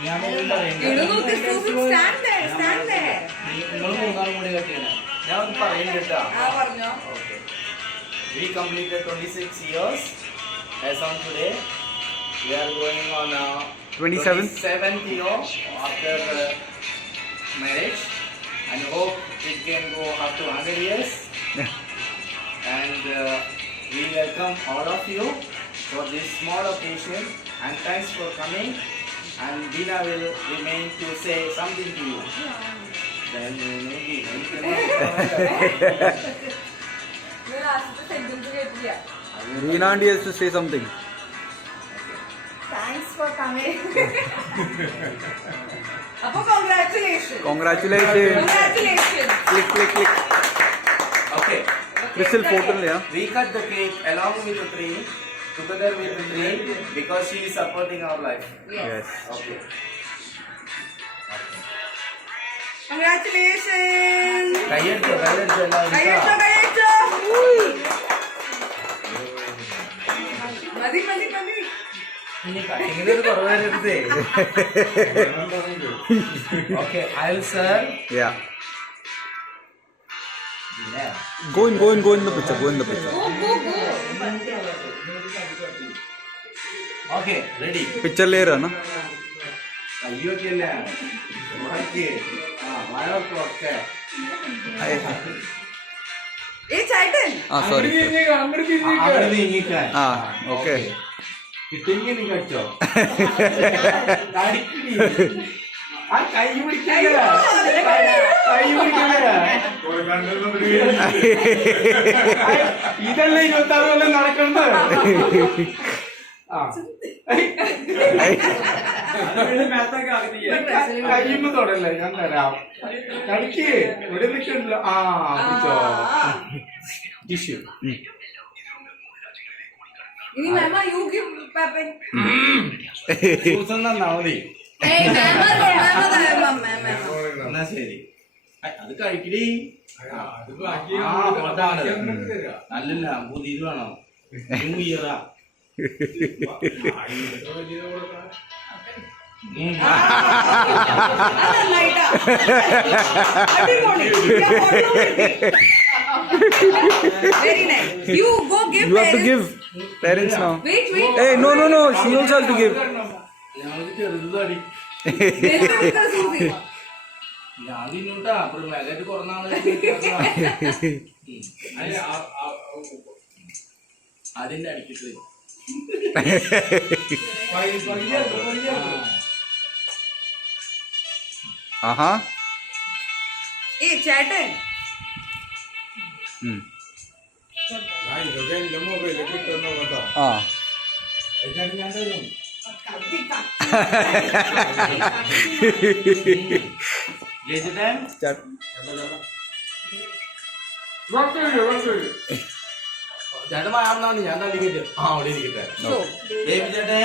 We completed 26 years. As on today, we are going on 27th year after marriage, and hope it can go up to 100 years. And we welcome all of you for this small occasion, and thanks for coming. And Dina will remain to say something to you. Then Reena aunty has to say something. Thanks for coming. Congratulations. Congratulations. Congratulations. Click, click, click. okay. Crystal photo, yeah. We cut the cake along with the tree, together with the tree, because she is supporting our life. Yes. Okay. Congratulations. കയ്യെടുത്തോ കയ്യടിച്ചോ കയ്യടിച്ചോ. മതി മതി മതി. Okay, I'll serve. Yeah. Go in the picture. Go in the picture. Go go go. Okay, ready. Picture layer, na? അയ്യോക്കല്ലേ മഴയൊക്കെ Hey Titan. Sorry. അവിടെ നീങ്ങിക്കാൻ Okay. കിട്ടിയെങ്കിൽ നീ കഴിച്ചോ കടിക്കടി ആ കൈ പിടിക്കല കൈ പിടിക്കല ഇതല്ല 26 കൊല്ലം നടക്കുന്നത് കയ്യുമ്പോ തൊടല്ലേ ഞാൻ തരാം കടിക്ക് ഇവിടെ നിൽക്കണ്ടല്ലോ പിടിച്ചോ tissue Ini mama you give Papa. Susan തന്നാ മതി Hey mama. എന്നാ ശരി അത് കഴിക്കടി അല്ലല്ല പുതിയത് വേണോ ന്യൂ ഇയറാ Very nice. You go give. You have to give parents now. Wait. Hey, no. She also has to give. ഞങ്ങൾക്ക് ചെറുതടി Susie. ഞാൻ തിന്നൂട്ടാ അപ്പൊ മെഗറ്റ് കുറഞ്ഞാൽ അതിന്റെ അടിക്കിട്ട് Hey Titan. ചേട്ടൻ ഞാൻ തള്ളിക്കിട്ട് അവിടെ ഇരിക്കട്ടെ